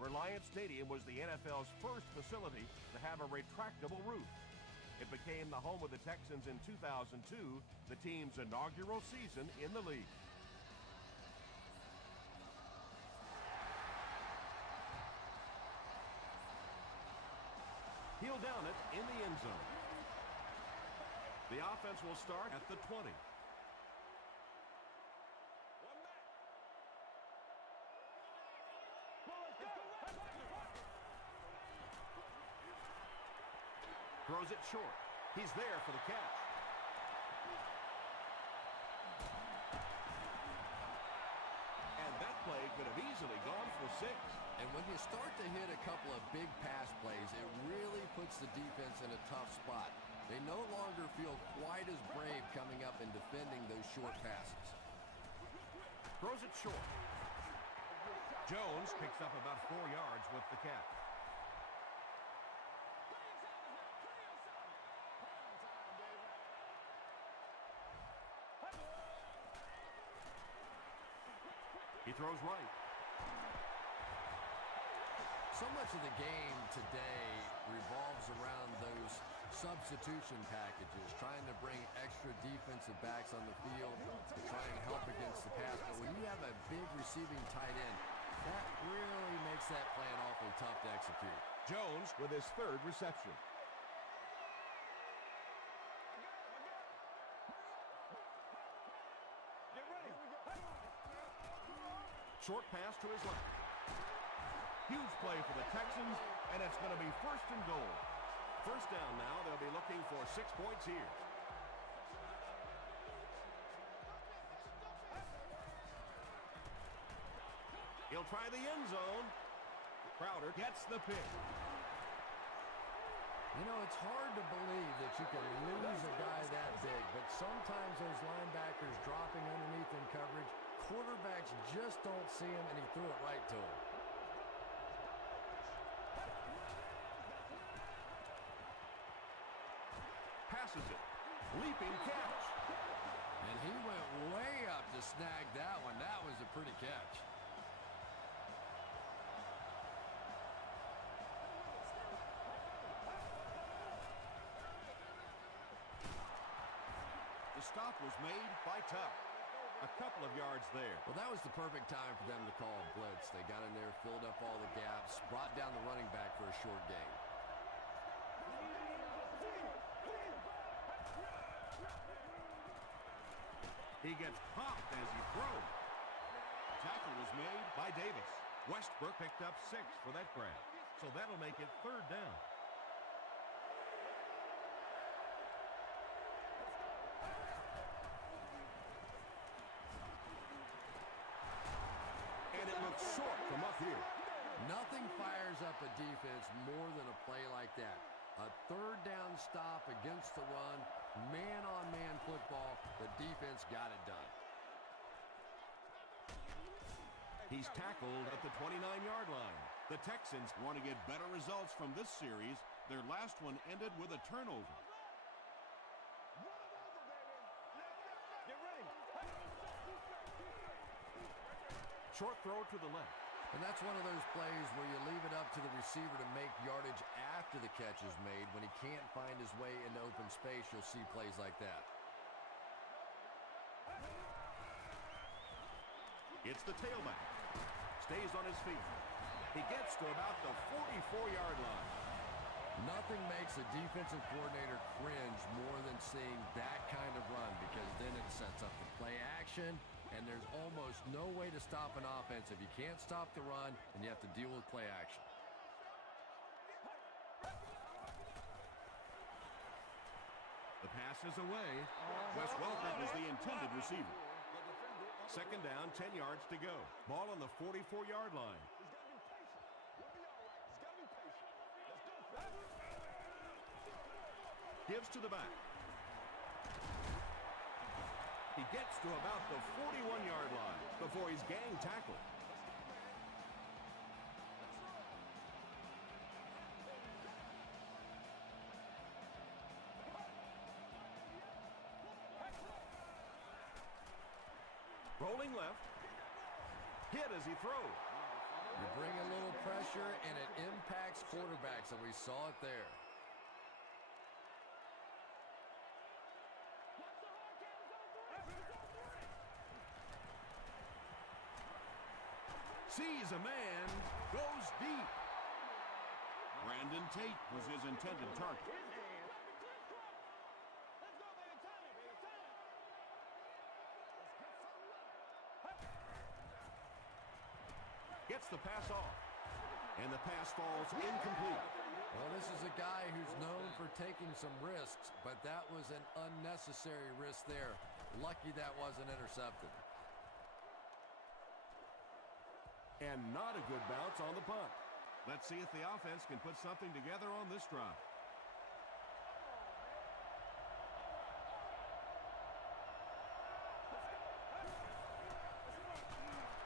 Reliant Stadium was the NFL's first facility to have a retractable roof. It became the home of the Texans in 2002, the team's inaugural season in the league. He'll down it in the end zone. The offense will start at the 20. Throws it short. He's there for the catch. And that play could have easily gone for 6. And when you start to hit a couple of big pass plays, it really puts the defense in a tough spot. They no longer feel quite as brave coming up and defending those short passes. Throws it short. Jones picks up about 4 yards with the catch. He throws right. So much of the game today revolves around those substitution packages, trying to bring extra defensive backs on the field to try and help against the pass. But when you have a big receiving tight end, that really makes that plan awfully tough to execute. Jones with his 3rd reception. Short pass to his left. Huge play for the Texans, and it's going to be 1st and goal. First down now. They'll be looking for 6 points here. He'll try the end zone. Crowder gets the pick. You know, it's hard to believe that you can lose a guy that big, but sometimes those linebackers dropping underneath in coverage, quarterbacks just don't see him, and he threw it right to him. Passes it. Leaping catch. And he went way up to snag that one. That was a pretty catch. The stop was made by Tuck. A couple of yards there. Well, that was the perfect time for them to call a blitz. They got in there, filled up all the gaps, brought down the running back for a short gain. He gets popped as he throws. Tackle was made by Davis. Westbrook picked up 6 for that grab. So that'll make it 3rd down. And it looks short from up here. Nothing fires up a defense more than a play like that. A 3rd down stop against the run, man-on-man football. The defense got it done. He's tackled at the 29-yard line. The Texans want to get better results from this series. Their last one ended with a turnover. Short throw to the left. And that's one of those plays where you leave it up to the receiver to make yardage after the catch is made. When he can't find his way into open space, you'll see plays like that. It's the tailback. Stays on his feet. He gets to about the 44-yard line. Nothing makes a defensive coordinator cringe more than seeing that kind of run, because then it sets up the play action, and there's almost no way to stop an offense if you can't stop the run and you have to deal with play action. The pass is away. Wes Welker is the intended receiver. 2nd down, 10 yards to go. Ball on the 44-yard line. Gives to the back. He gets to about the 41-yard line before he's gang tackled. Rolling left. Hit as he throws. You bring a little pressure, and it impacts quarterbacks, and we saw it there. Sees a man, goes deep. Brandon Tate was his intended target. Gets the pass off. And the pass falls incomplete. Well, this is a guy who's known for taking some risks, but that was an unnecessary risk there. Lucky that wasn't intercepted. And not a good bounce on the punt. Let's see if the offense can put something together on this drive.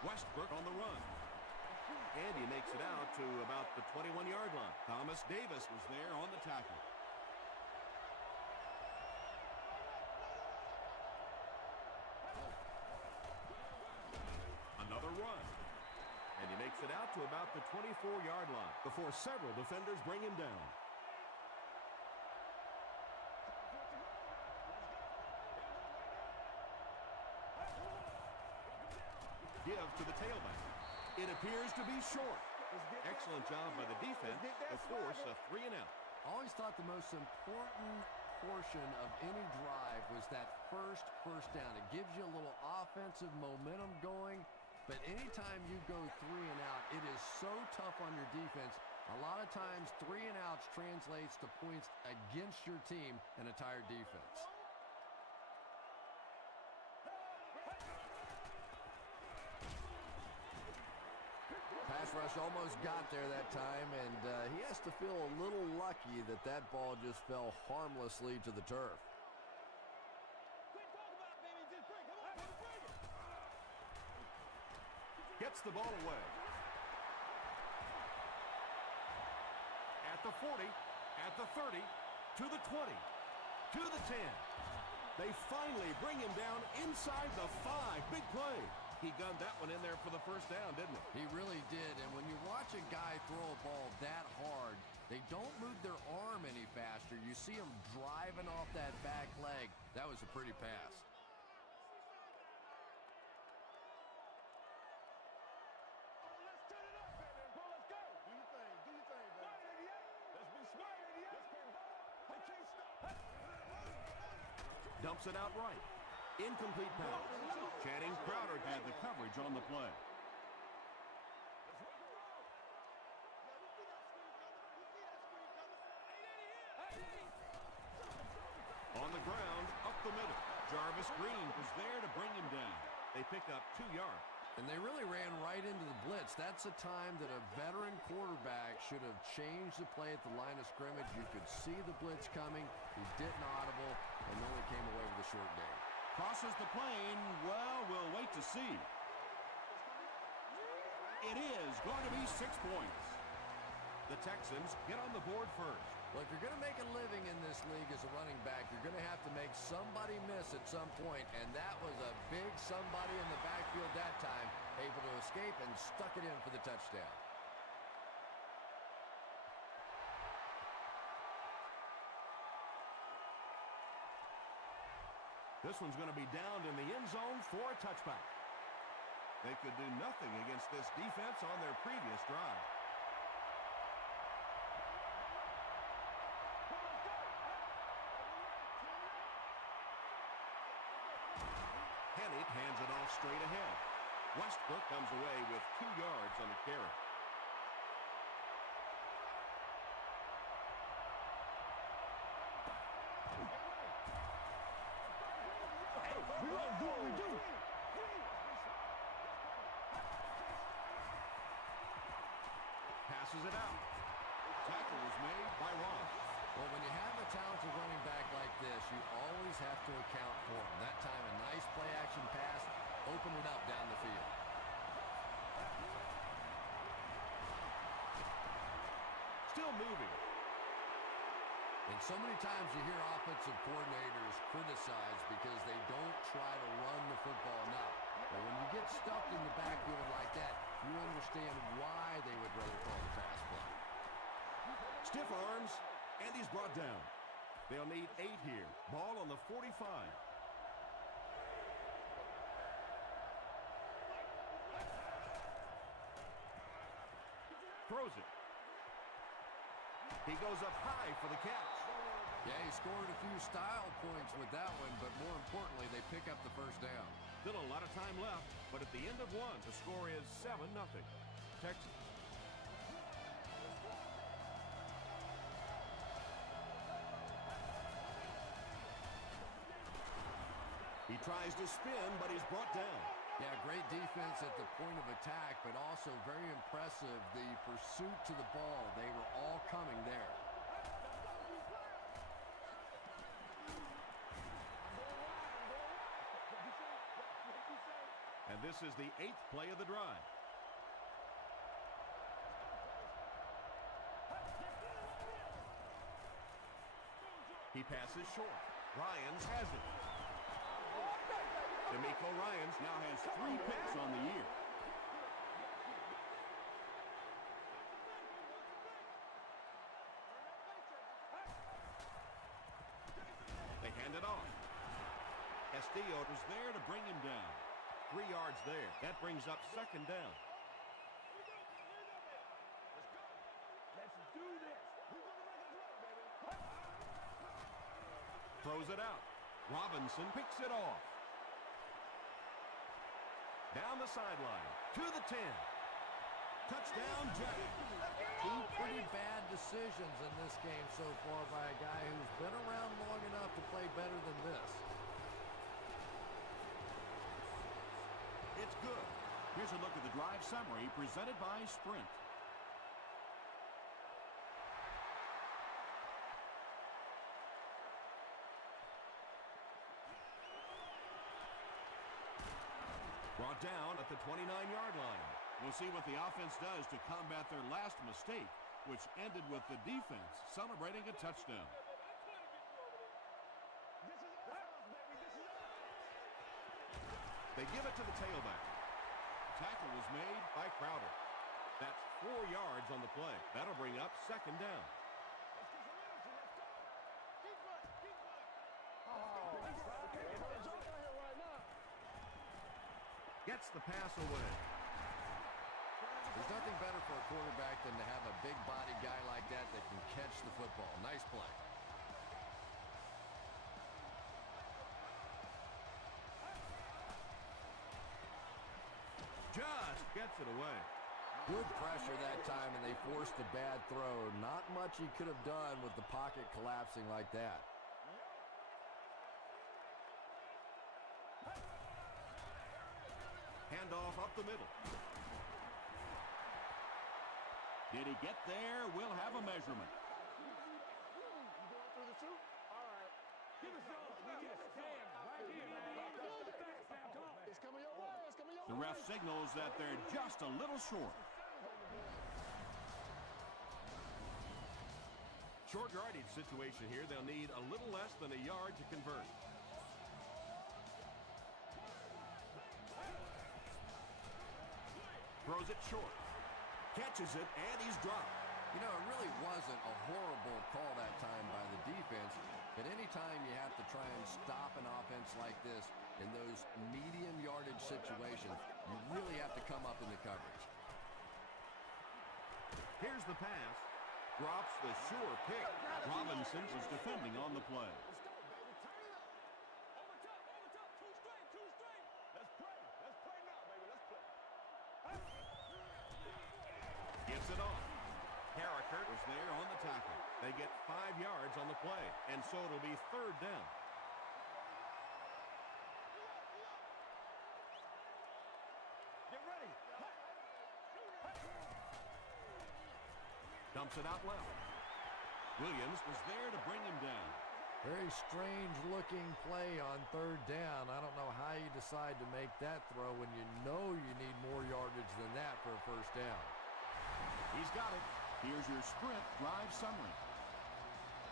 Westbrook on the run. And he makes it out to about the 21-yard line. Thomas Davis was there on the tackle. Another run. And he makes it out to about the 24-yard line before several defenders bring him down. Give to the tailback. It appears to be short. Excellent job by the defense to force a 3-and-out. Always thought the most important portion of any drive was that first down. It gives you a little offensive momentum going, but anytime you go 3-and-out, it is so tough on your defense. A lot of times 3-and-outs translates to points against your team and a tired defense. Pass rush almost got there that time, and he has to feel a little lucky that that ball just fell harmlessly to the turf. Gets the ball away. At the 40, at the 30, to the 20, to the 10. They finally bring him down inside the 5. Big play. He gunned that one in there for the first down, didn't he? He really did, and when you watch a guy throw a ball that hard, they don't move their arm any faster. You see him driving off that back leg. That was a pretty pass. Dumps it out right. Incomplete pass. Channing Crowder had the coverage on the play. On the ground, up the middle. Jarvis Green was there to bring him down. They pick up 2 yards. And they really ran right into the blitz. That's a time that a veteran quarterback should have changed the play at the line of scrimmage. You could see the blitz coming. He didn't audible and only came away with a short gain. Crosses the plane. Well, we'll wait to see. It is going to be 6 points. The Texans get on the board first. Well, if you're going to make a living in this league as a running back, you're going to have to make somebody miss at some point, and that was a big somebody in the backfield that time, able to escape and stuck it in for the touchdown. This one's going to be down in the end zone for a touchback. They could do nothing against this defense on their previous drive. Hennick hands it off straight ahead. Westbrook comes away with 2 yards on the carry. We don't do what we do. Passes it out. Tackle was made by Ross. Well, when you have a talented running back like this, you always have to account for him. That time, a nice play-action pass opened it up down the field. Still moving. And so many times you hear offensive coordinators criticized because they don't try to run the football enough. But when you get stuffed in the backfield like that, you understand why Stiff arms, and he's brought down. They'll need 8 here. Ball on the 45. Throws it. He goes up high for the catch. Yeah, he scored a few style points with that one, but more importantly, they pick up the first down. Still a lot of time left, but at the end of one, the score is 7-0. Texans. He tries to spin, but he's brought down. Yeah, great defense at the point of attack, but also very impressive, the pursuit to the ball. They were all coming there. And this is the 8th play of the drive. He passes short. Ryans has it. D'Amico Ryans now has 3 picks on the year. They hand it off. Castillo is there to bring him down. 3 yards there. That brings up 2nd down. Let's do this. Throws it out. Robinson picks it off. Down the sideline. To the 10. Touchdown, Jaguars. 2 pretty bad decisions in this game so far by a guy who's been around long enough to play better than this. It's good. Here's a look at the drive summary presented by Sprint. Brought down at the 29-yard line. We'll see what the offense does to combat their last mistake, which ended with the defense celebrating a touchdown. They give it to the tailback. Tackle was made by Crowder. That's 4 yards on the play. That'll bring up 2nd down. Gets the pass away. There's nothing better for a quarterback than to have a big body guy like that that can catch the football. Nice play. Just gets it away. Good pressure that time, and they forced a bad throw. Not much he could have done with the pocket collapsing like that. Handoff up the middle. Did he get there? We'll have a measurement. The ref signals that they're just a little short. Short yardage situation here. They'll need a little less than a yard to convert. Throws it short. Catches it, and he's dropped. You know, it really wasn't a horrible call that time by the defense, but anytime you have to try and stop an offense like this in those medium yardage situations, you really have to come up in the coverage. Here's the pass. Drops the sure pick. Robinson is defending on the play. Gets it off. Harriker is there on the tackle. They get 5 yards on the play, and so it'll be 3rd down. Get ready. Dumps it out left. Williams was there to bring him down. Very strange looking play on 3rd down. I don't know how you decide to make that throw when you know you need more yardage than that for a 1st down. He's got it. Here's your Sprint drive summary.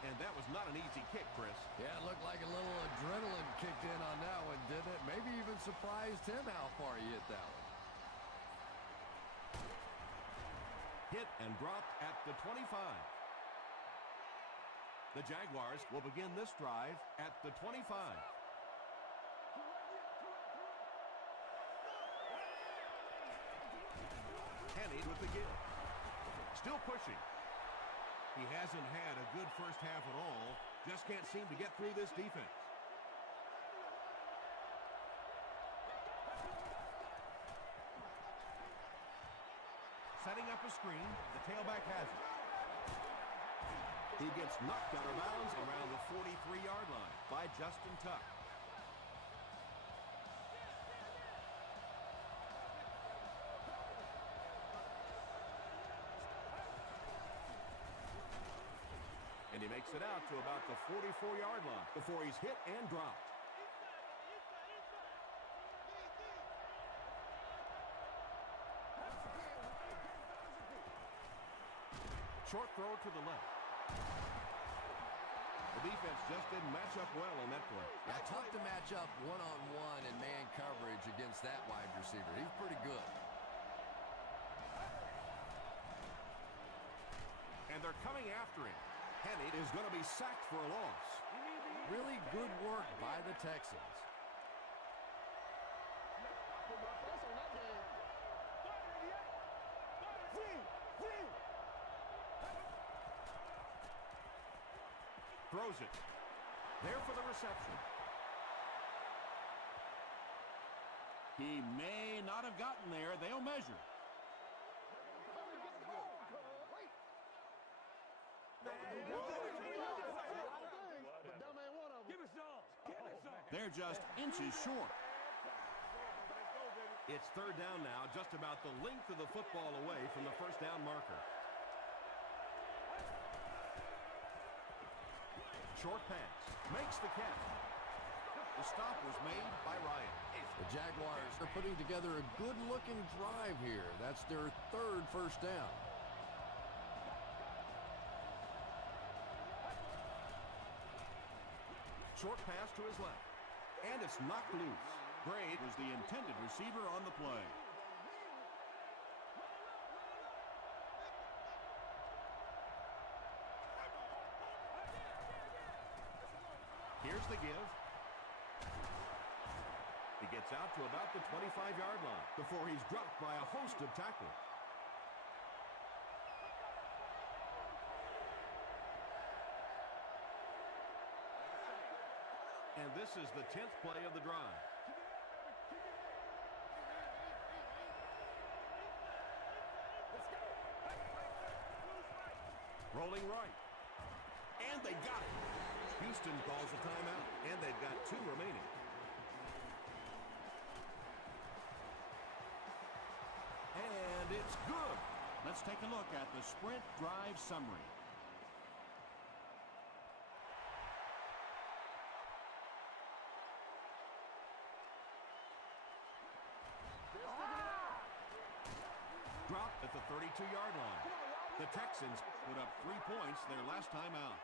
And that was not an easy kick, Chris. Yeah, it looked like a little adrenaline kicked in on that one, didn't it? Maybe even surprised him how far he hit that one. Hit and dropped at the 25. The Jaguars will begin this drive at the 25. Kenny with the give. Still pushing. He hasn't had a good first half at all. Just can't seem to get through this defense. Setting up a screen. The tailback has it. He gets knocked out of bounds around the 43-yard line by Justin Tuck. And he makes it out to about the 44-yard line before he's hit and dropped. Short throw to the left. The defense just didn't match up well on that play. Yeah, tough to match up one-on-one in man coverage against that wide receiver. He's pretty good. And they're coming after him. Henny is going to be sacked for a loss. Really good work by the Texans. Throws it. There for the reception. He may not have gotten there. They'll measure. They're just inches short. It's third down now, just about the length of the football away from the first down marker. Short pass. Makes the catch. The stop was made by Ryan. The Jaguars are putting together a good-looking drive here. That's their third first down. Short pass to his left. And it's knocked loose. Braid was the intended receiver on the play. Here's the give. He gets out to about the 25-yard line before he's dropped by a host of tacklers. And this is the 10th play of the drive. Rolling right. And they got it. Houston calls a timeout, and they've got 2 remaining. And it's good. Let's take a look at the sprint drive summary. Dropped at the 32-yard line. The Texans put up 3 points their last time out.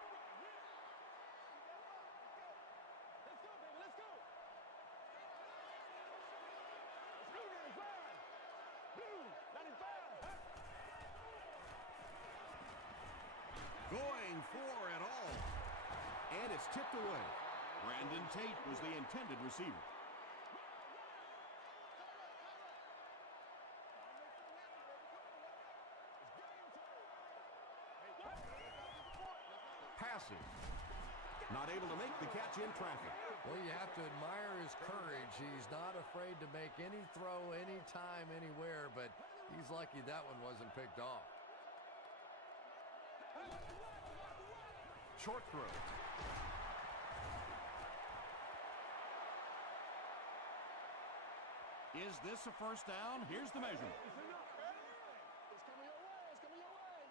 Going for it all. And it's tipped away. Brandon Tate was the intended receiver. Passing. Not able to make the catch in traffic. Well, you have to admire his courage. He's not afraid to make any throw, anytime, anywhere, but he's lucky that one wasn't picked off. Short throw. Is this a first down? Here's the measurement. It's coming your way. It's coming your way.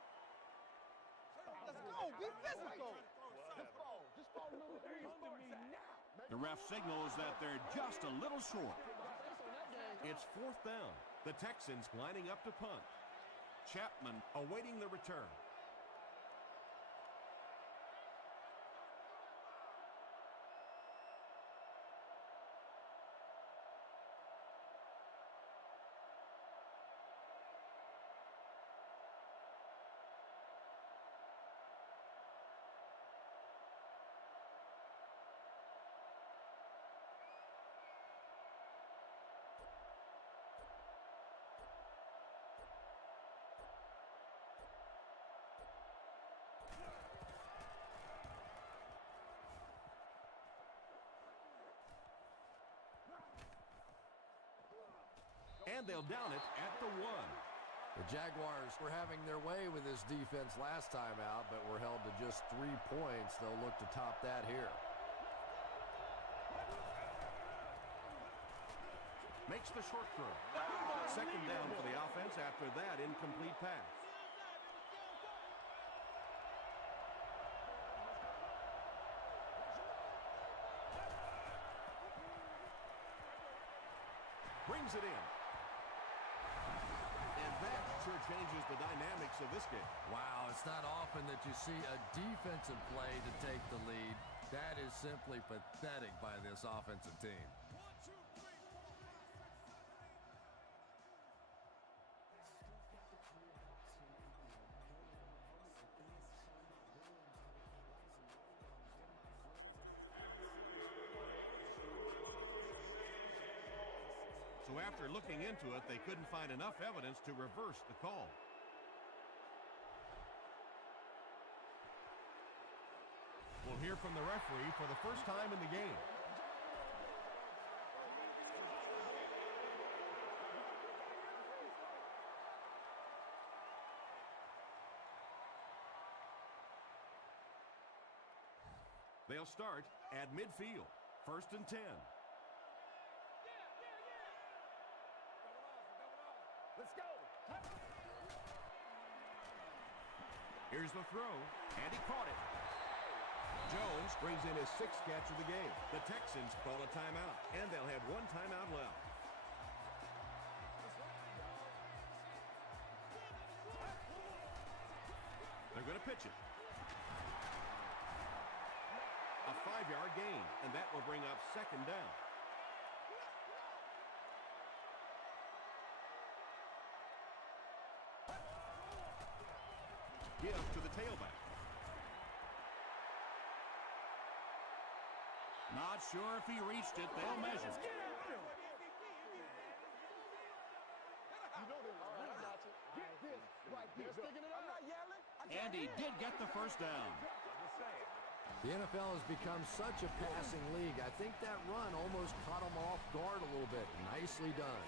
Let's go. Be physical. Just fall. Just fall a little now. The ref signals that they're just a little short. It's fourth down. The Texans lining up to punt. Chapman awaiting the return. they'll down it at the 1. The Jaguars were having their way with this defense last time out, but were held to just 3 points. They'll look to top that here. Makes the short throw. Second down for the offense after that incomplete pass. Brings it in. And that sure changes the dynamics of this game. Wow, it's not often that you see a defensive play to take the lead. That is simply pathetic by this offensive team. So after looking into it, they couldn't find enough evidence to reverse the call. We'll hear from the referee for the first time in the game. They'll start at midfield. 1st and 10. Let's go. Here's the throw, and he caught it. Jones brings in his 6th catch of the game. The Texans call a timeout, and they'll have 1 timeout left. They're going to pitch it. A 5-yard gain, and that will bring up 2nd down. Give to the tailback. Not sure if he reached it. They'll measure. And he did get the first down. The NFL has become such a passing league. I think that run almost caught him off guard a little bit. Nicely done.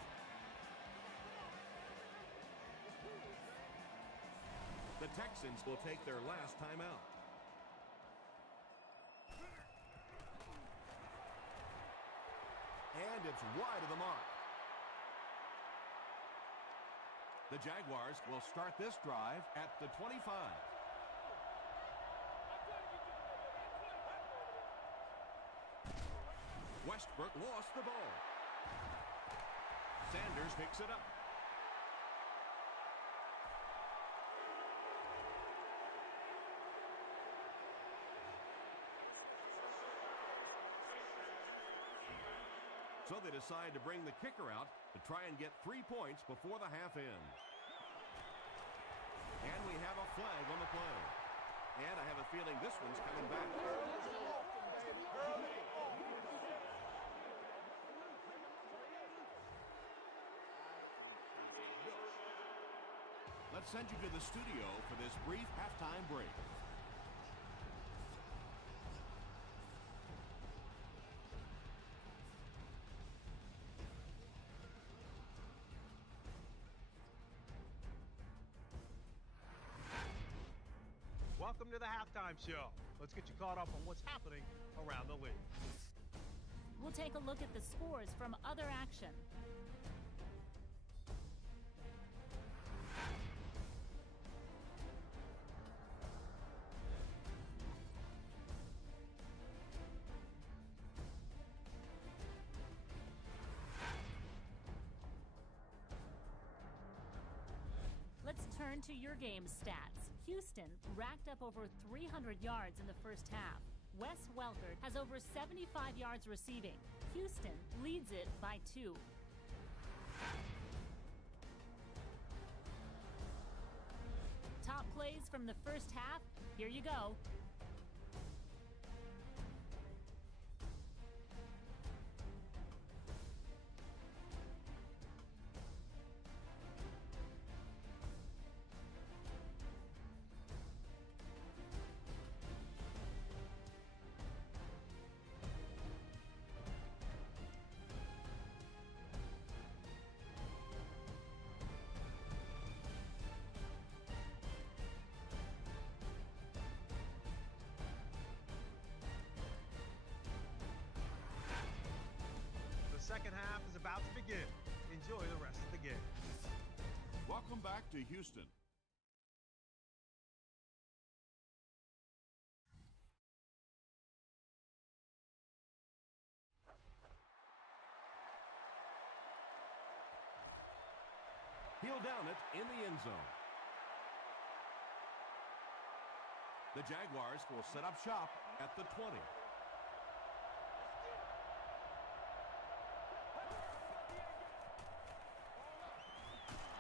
The Texans will take their last timeout. And it's wide of the mark. The Jaguars will start this drive at the 25. Westbrook lost the ball. Sanders picks it up. So they decide to bring the kicker out to try and get 3 points before the half ends. And we have a flag on the play. And I have a feeling this one's coming back. Let's send you to the studio for this brief halftime break. Welcome to the halftime show. Let's get you caught up on what's happening around the league. We'll take a look at the scores from other action. Let's turn to your game stats. Houston racked up over 300 yards in the first half. Wes Welker has over 75 yards receiving. Houston leads it by 2. Top plays from the first half. Here you go. second half is about to begin. Enjoy the rest of the game. Welcome back to Houston. He'll down it in the end zone. The Jaguars will set up shop at the 20.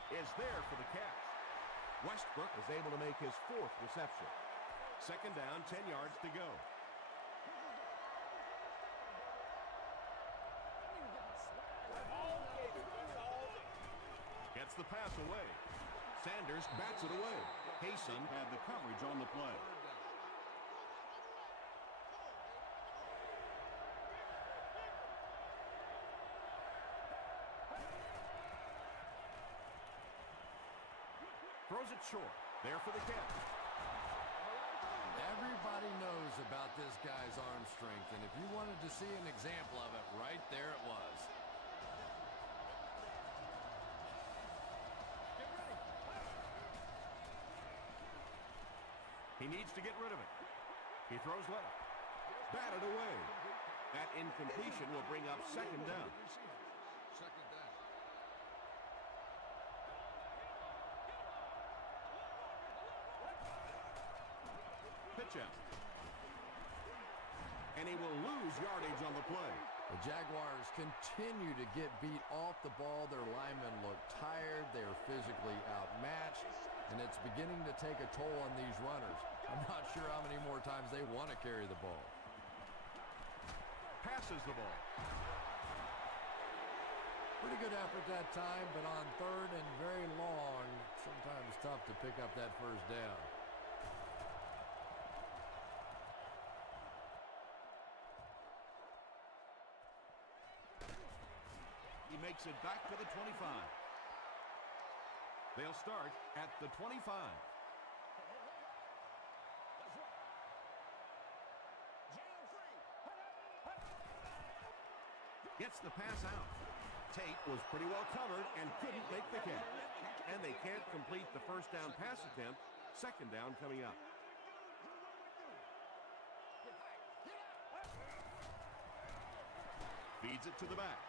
It's there for the catch. Westbrook is able to make his fourth reception. Second down, 10 yards to go. Gets the pass away. Sanders bats it away. Hayson had the coverage on the play. Throws it short. There for the catch. Everybody knows about this guy's arm strength, and if you wanted to see an example of it, right there it was. He needs to get rid of it. He throws left. Batted away. That incompletion will bring up second down. Second down. Pitch out. And he will lose yardage on the play. The Jaguars continue to get beat off the ball. Their linemen look tired. They're physically outmatched. And it's beginning to take a toll on these runners. I'm not sure how many more times they want to carry the ball. Passes the ball. Pretty good effort that time, but on third and very long, sometimes tough to pick up that first down. He makes it back to the 25. They'll start at the 25. Gets the pass out. Tate was pretty well covered and couldn't make the catch. And they can't complete the first down pass attempt. Second down coming up. Feeds it to the back.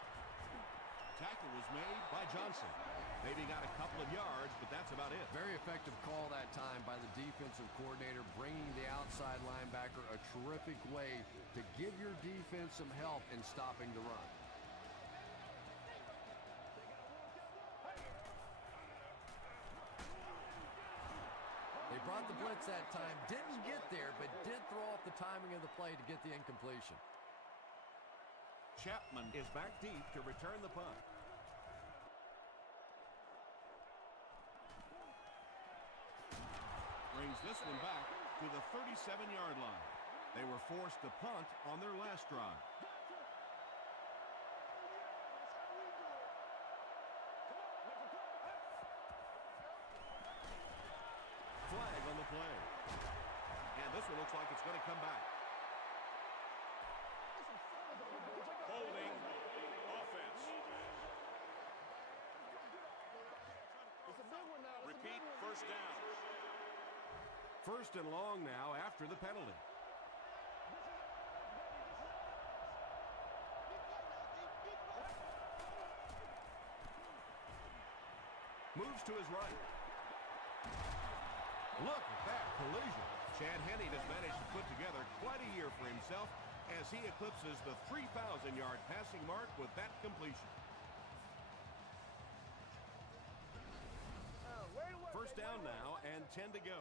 Tackle was made by Johnson. Maybe got a couple of yards, but that's about it. Very effective call that time by the defensive coordinator, bringing the outside linebacker a terrific way to give your defense some help in stopping the run. They brought the blitz that time, didn't get there, but did throw off the timing of the play to get the incompletion. Chapman is back deep to return the punt. Brings this one back to the 37-yard line. They were forced to punt on their last drive. Flag on the play. And this one looks like it's going to come back. Holding offense. Repeat first down. First and long now after the penalty. Moves to his right. Look at that collision. Chad Henne has managed to put together quite a year for himself as he eclipses the 3,000-yard passing mark with that completion. First down now and 10 to go.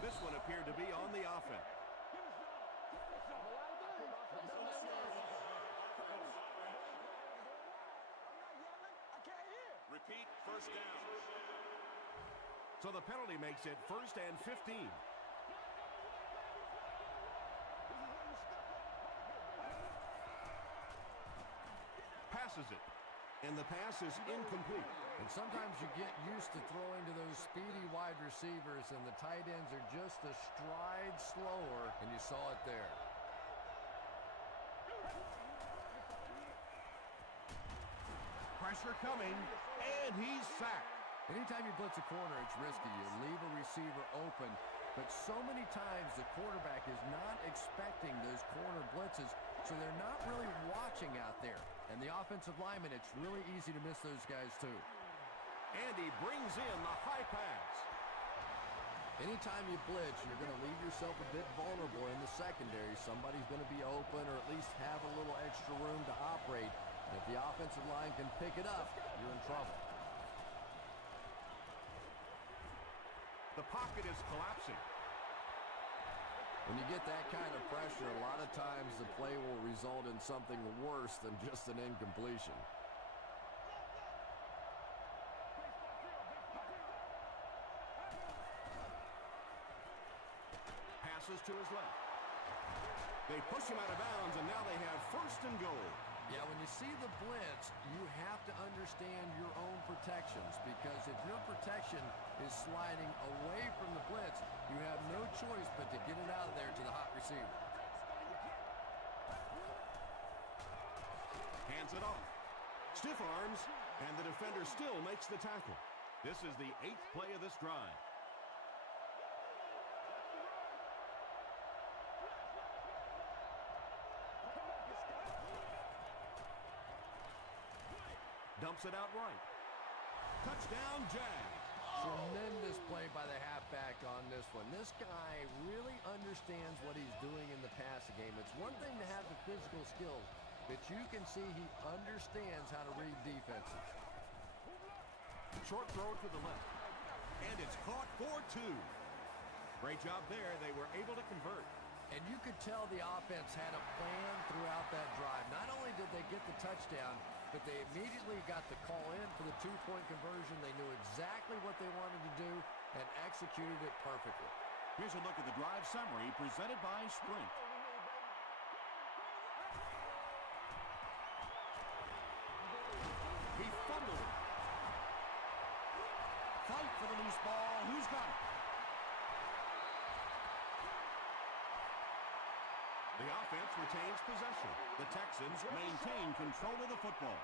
This one appeared to be on the offense. Repeat first down. So the penalty makes it first and 15. Passes it. And the pass is incomplete. And sometimes you get used to throwing to those speedy wide receivers, and the tight ends are just a stride slower, and you saw it there. Pressure coming, and he's sacked. Anytime you blitz a corner, it's risky. You leave a receiver open, but so many times the quarterback is not expecting those corner blitzes, so they're not really watching out there. And the offensive lineman, it's really easy to miss those guys too. And he brings in the high pass. Anytime you blitz, you're going to leave yourself a bit vulnerable in the secondary. Somebody's going to be open or at least have a little extra room to operate. And if the offensive line can pick it up, you're in trouble. The pocket is collapsing. When you get that kind of pressure, a lot of times the play will result in something worse than just an incompletion. Passes to his left. They push him out of bounds, and now they have first and goal. Yeah, when you see the blitz, you have to understand your own protections, because if your protection is sliding away from the blitz, you have no choice but to get it out of there to the hot receiver. Hands it off. Stiff arms, and the defender still makes the tackle. This is the 8th play of this drive. Dumps it out right. Touchdown, Jags. Tremendous play by the halfback on this one. This guy really understands what he's doing in the passing game. It's one thing to have the physical skills, but you can see he understands how to read defenses. Short throw to the left. And it's caught for 2. Great job there. They were able to convert. And you could tell the offense had a plan throughout that drive. Not only did they get the touchdown, but they immediately got the call in for the 2-point conversion. They knew exactly what they wanted to do and executed it perfectly. Here's a look at the drive summary presented by Sprint. He fumbled it. Fight for the loose ball. Who's got it? The offense retains possession. The Texans maintain control of the football.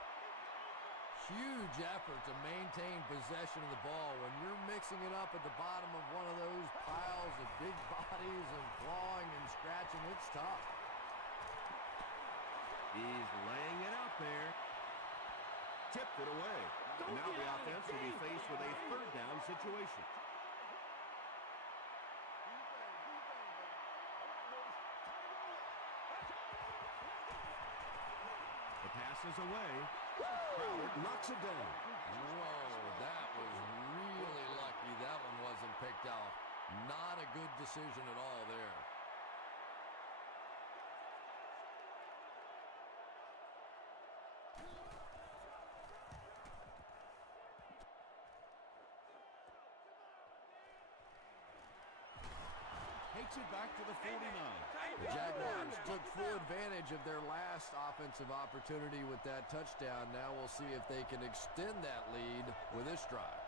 Huge effort to maintain possession of the ball. When you're mixing it up at the bottom of one of those piles of big bodies and clawing and scratching, it's tough. He's laying it out there. Tipped it away. And now the offense will be faced with a 3rd down situation. The pass is away. Crowder knocks it down. Whoa, that was really lucky that one wasn't picked off. Not a good decision at all there. Takes it back to the 49. The Jaguars took full advantage of their last offensive opportunity with that touchdown. Now we'll see if they can extend that lead with this drive.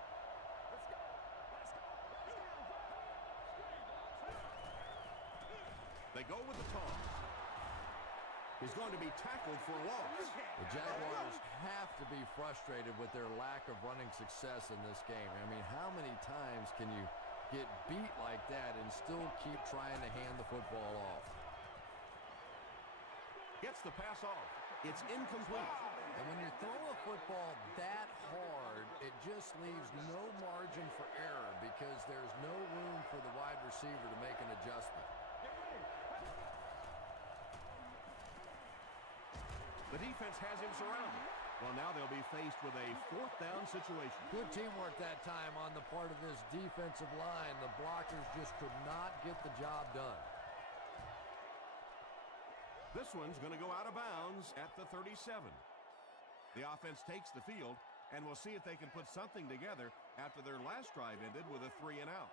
They go with the toss. He's going to be tackled for a loss. The Jaguars have to be frustrated with their lack of running success in this game. I mean, how many times can you get beat like that and still keep trying to hand the football off? Gets the pass off. It's incomplete. And when you throw a football that hard, it just leaves no margin for error because there's no room for the wide receiver to make an adjustment. The defense has him surrounded. Well, now they'll be faced with a 4th down situation. Good teamwork that time on the part of this defensive line. The blockers just could not get the job done. This one's going to go out of bounds at the 37. The offense takes the field, and we'll see if they can put something together after their last drive ended with a 3-and-out.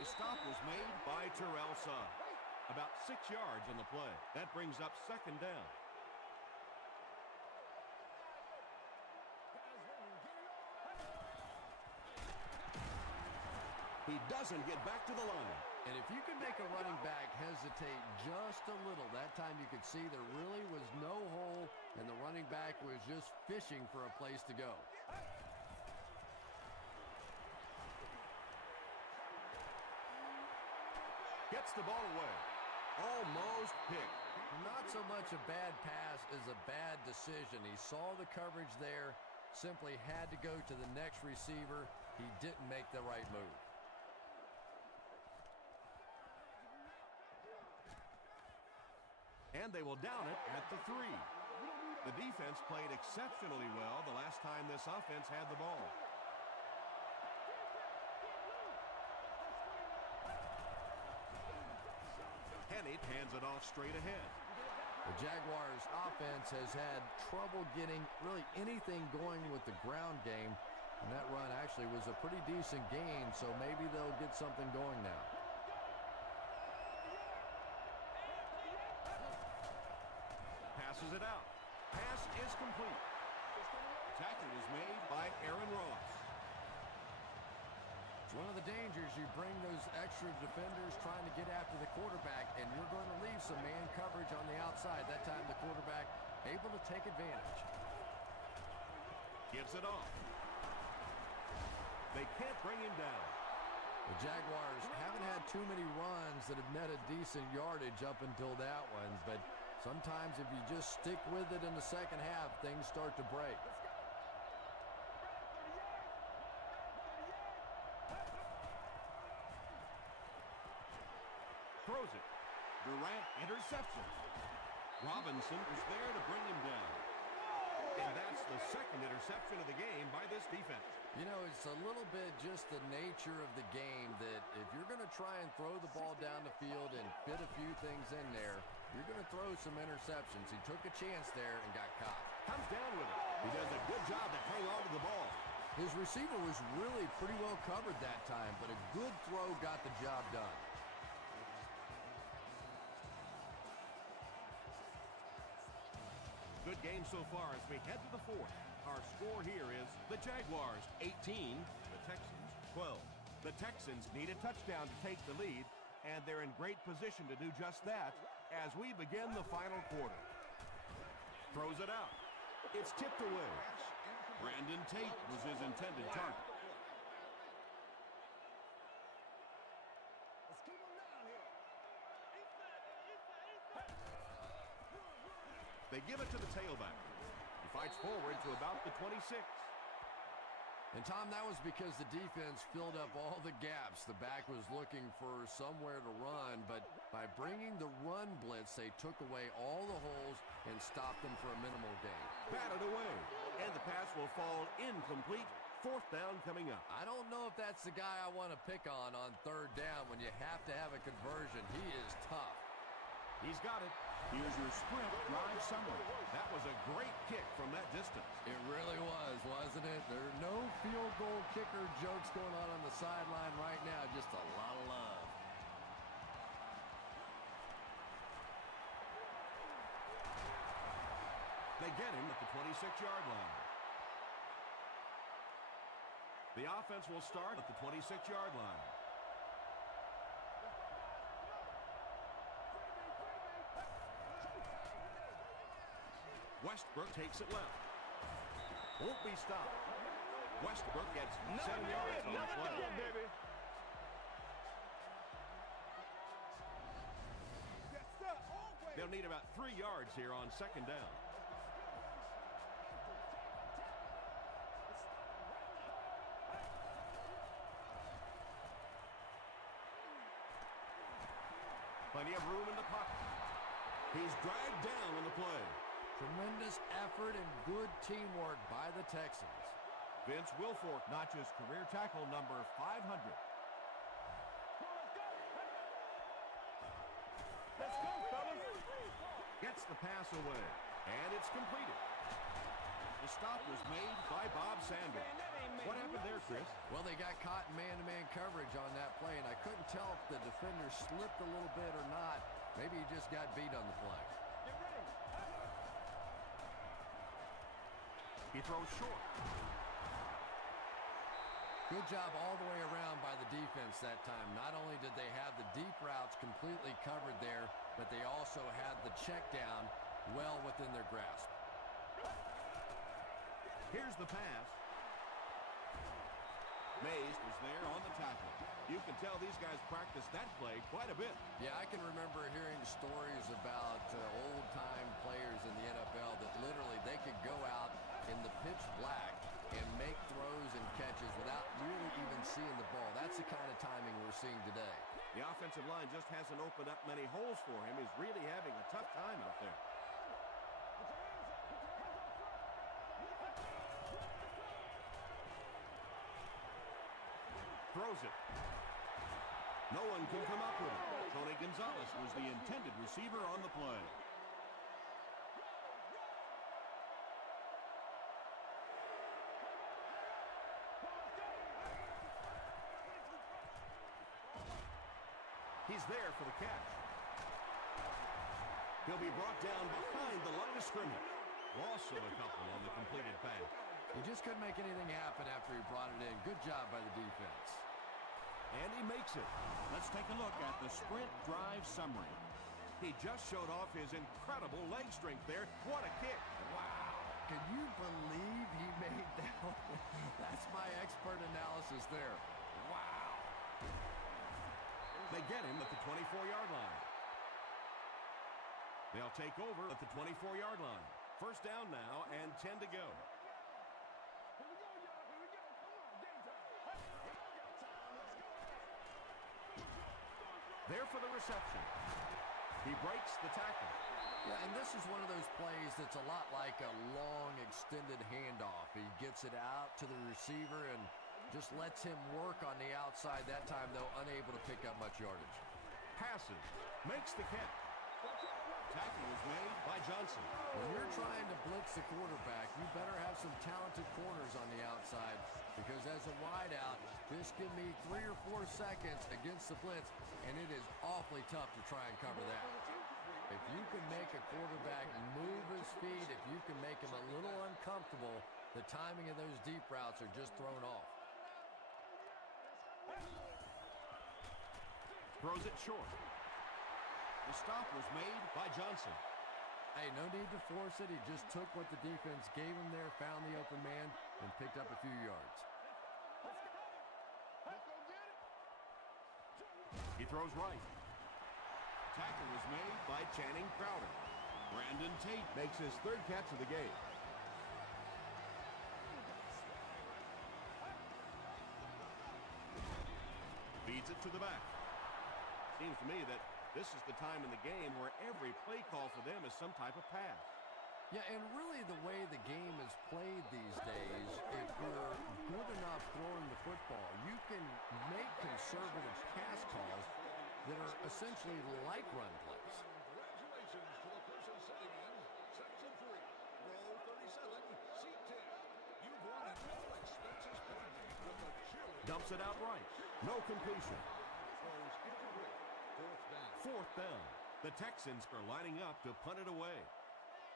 The stop was made by Terrell Suggs. About 6 yards on the play. That brings up second down. He doesn't get back to the line. And if you can make a running back hesitate just a little, that time you could see there really was no hole, and the running back was just fishing for a place to go. Gets the ball away. Almost picked. Not so much a bad pass as a bad decision. He saw the coverage there, simply had to go to the next receiver. He didn't make the right move. And they will down it at the 3. The defense played exceptionally well the last time this offense had the ball. Hennett hands it off straight ahead. The Jaguars offense has had trouble getting really anything going with the ground game. And that run actually was a pretty decent gain, so maybe they'll get something going now. Passes it out. Pass is complete. Tackle is made by Aaron Ross. It's one of the dangers. You bring those extra defenders trying to get after the quarterback, and you're going to leave some man coverage on the outside. That time the quarterback able to take advantage. Gives it off. They can't bring him down. The Jaguars haven't had too many runs that have netted decent yardage up until that one, but sometimes if you just stick with it in the second half, things start to break. Throws it. Durant interception. Robinson is there to bring him down. And that's the second interception of the game by this defense. You know, it's a little bit just the nature of the game that if you're going to try and throw the ball down the field and fit a few things in there, you're going to throw some interceptions. He took a chance there and got caught. Comes down with it. He does a good job to hang on to the ball. His receiver was really pretty well covered that time, but a good throw got the job done. Good game so far as we head to the 4th. Our score here is the Jaguars 18, the Texans 12. The Texans need a touchdown to take the lead, and they're in great position to do just that as we begin the final quarter. Throws it out. It's tipped away. Brandon Tate was his intended target. Let's keep him down here. They give it to the tailback. He fights forward to about the 26. And, Tom, that was because the defense filled up all the gaps. The back was looking for somewhere to run, but by bringing the run blitz, they took away all the holes and stopped them for a minimal gain. Batted away, and the pass will fall incomplete. 4th down coming up. I don't know if that's the guy I want to pick on 3rd down when you have to have a conversion. He is tough. He's got it. Here's your sprint drive summary. That was a great kick from that distance. It really was, wasn't it? There are no field goal kicker jokes going on the sideline right now. Just a lot of love. They get him at the 26-yard line. The offense will start at the 26-yard line. Westbrook takes it left. Won't be stopped. Westbrook gets 7 yards on the play. They'll need about 3 yards here on 2nd down. Plenty of room in the pocket. He's dragged down on the play. Tremendous effort and good teamwork by the Texans. Vince Wilfork notches career tackle number 500. Let's go, fellas. Gets the pass away, and it's completed. The stop was made by Bob Sanders. What happened there, Chris? Well, they got caught in man-to-man coverage on that play, and I couldn't tell if the defender slipped a little bit or not. Maybe he just got beat on the play. He throws short. Good job all the way around by the defense that time. Not only did they have the deep routes completely covered there, but they also had the check down well within their grasp. Here's the pass. Mays was there on the tackle. You can tell these guys practiced that play quite a bit. Yeah, I can remember hearing stories about old-time players in the NFL that literally they could go out in the pitch black and make throws and catches without really even seeing the ball. That's the kind of timing we're seeing today. The offensive line just hasn't opened up many holes for him. He's really having a tough time out there. Throws it. No one can come up with it. Tony Gonzalez was the intended receiver on the play. He's there for the catch. He'll be brought down behind the line of scrimmage. Loss of a couple on the completed pass. He just couldn't make anything happen after he brought it in. Good job by the defense. And he makes it. Let's take a look at the sprint drive summary. He just showed off his incredible leg strength there. What a kick. Wow. Can you believe he made that one? That's my expert analysis there. Wow. They get him at the 24-yard line. They'll take over at the 24-yard line. First down now and 10 to go. There for the reception. He breaks the tackle. Yeah, and this is one of those plays that's a lot like a long, extended handoff. He gets it out to the receiver and just lets him work on the outside. That time, though, unable to pick up much yardage. Passes. Makes the catch. Tackle is made by Johnson. When you're trying to blitz the quarterback, you better have some talented corners on the outside, because as a wideout, just give me 3 or 4 seconds against the blitz, and it is awfully tough to try and cover that. If you can make a quarterback move his feet, if you can make him a little uncomfortable, the timing of those deep routes are just thrown off. Throws it short. The stop was made by Johnson. Hey, no need to force it. He just took what the defense gave him there, found the open man, and picked up a few yards. He throws right. Tackle was made by Channing Crowder. Brandon Tate makes his 3rd catch of the game. Feeds it to the back. Seems to me that this is the time in the game where every play call for them is some type of pass. Yeah, and really the way the game is played these days, if you're good enough throwing the football, you can make conservative pass calls that are essentially like run plays. Congratulations to the person sitting in section 3, row 37, seat 10. You've won an all-expenses package with a chilling. Dumps it outright. No completion. Throws incomplete. 4th down. 4th down. The Texans are lining up to punt it away.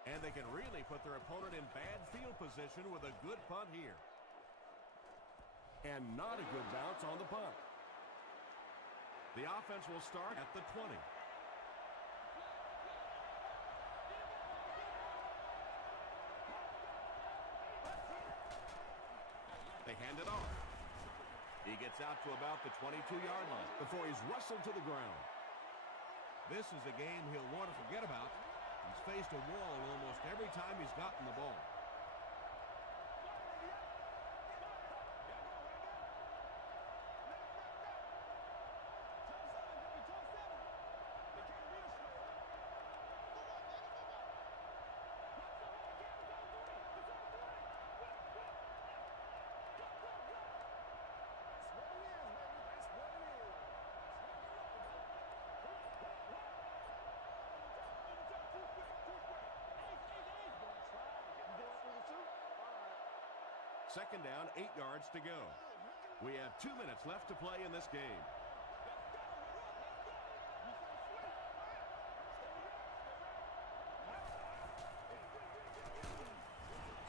And they can really put their opponent in bad field position with a good punt here. And not a good bounce on the punt. The offense will start at the 20. They hand it off. He gets out to about the 22-yard line before he's wrestled to the ground. This is a game he'll want to forget about. He's faced a wall almost every time he's gotten the ball. Second down, 8 yards to go. We have 2 minutes left to play in this game.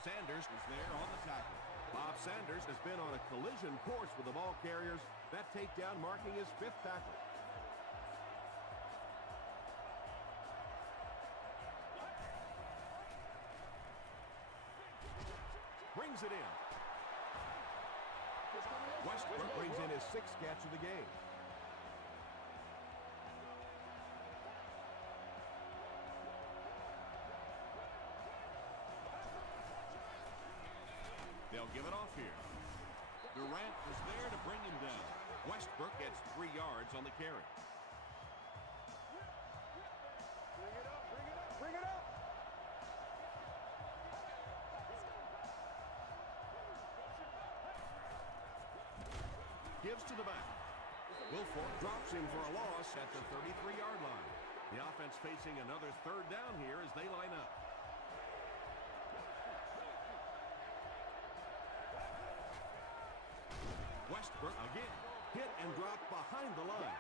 Sanders is there on the tackle. Bob Sanders has been on a collision course with the ball carriers. That takedown marking his 5th tackle. Brings it in. Westbrook brings in his 6th catch of the game. They'll give it off here. Durant is there to bring him down. Westbrook gets 3 yards on the carry. Bring it up, bring it up, bring it up. Gives to the back. Wilfork drops him for a loss at the 33-yard line. The offense facing another 3rd down here as they line up. Westbrook again. Hit and dropped behind the line.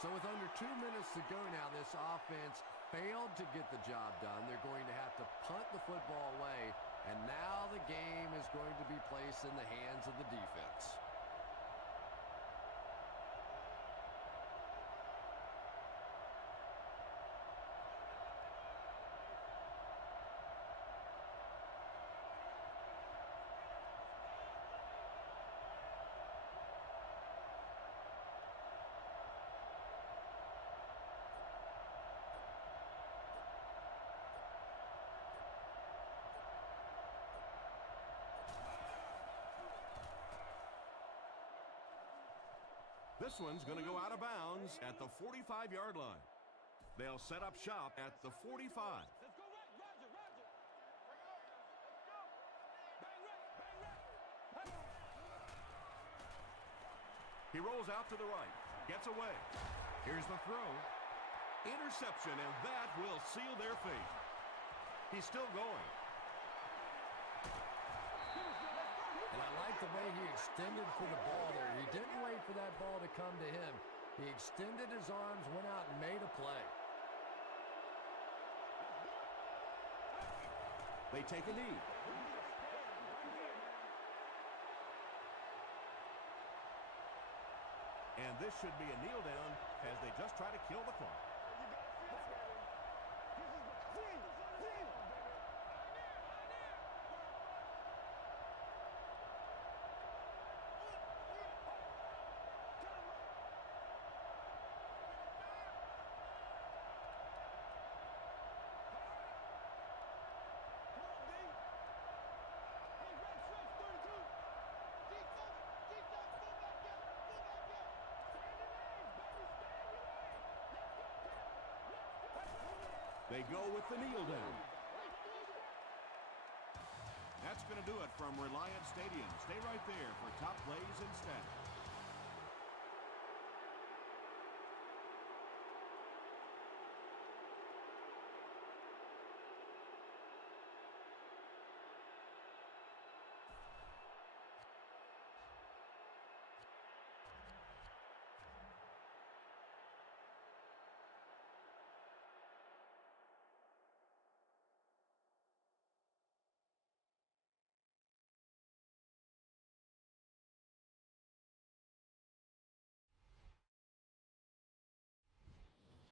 So with under 2 minutes to go now, this offense failed to get the job done. They're going to have to punt the football away, and now the game is going to be placed in the hands of the defense. This one's going to go out of bounds at the 45-yard line. They'll set up shop at the 45. Let's go, Roger, Roger. Let's go. Bang, bang, He rolls out to the right. Gets away. Here's the throw. Interception, and that will seal their fate. He's still going. And I like the way he extended for the ball there. He didn't wait for that ball to come to him. He extended his arms, went out, and made a play. They take a knee. And this should be a kneel down as they just try to kill the clock. They go with the kneel down. That's going to do it from Reliant Stadium. Stay right there for top plays and stats.